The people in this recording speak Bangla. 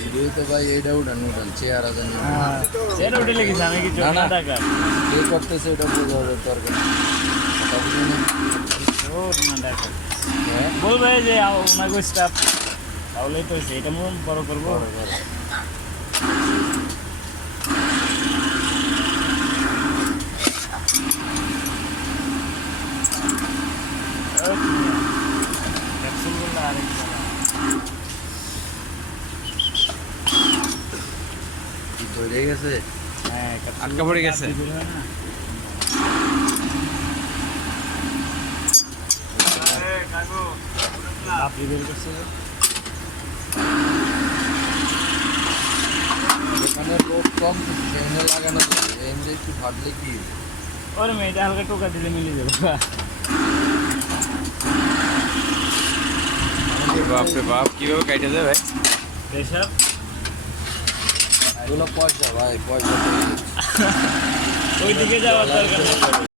ভিডিওতে ভাই এইটা উঠান উঠান চেয়ার আছে না চেয়ার উঠে লেগেছে আমি কিছু না, না না। টাকা কে করতেছে এটা বোঝা হবে দরকার কথা বুঝি না। না টাকা হ্যাঁ বলবে যে ওনাকে স্টাফ তাহলেই তো হয়েছে এটা মন বড় করবো বড় বড়। ক্যাপসুল করলে আরেক কি ধরে গেছে হ্যাঁ আটকা পড়ে গেছে। আপনি বের করছে যে? এখানে লোক কম ট্রেনে লাগানো যায় এমনি একটু ফাটলে কি ওর মেয়েটা হালকা টোকা দিলে মিলে যাবে বাপরে বাপ কিভাবে কাইটে যায় ভাই? প্রেশার এগুলো পয়সা ভাই পয়সা ওইদিকে যাওয়ার দরকার নেই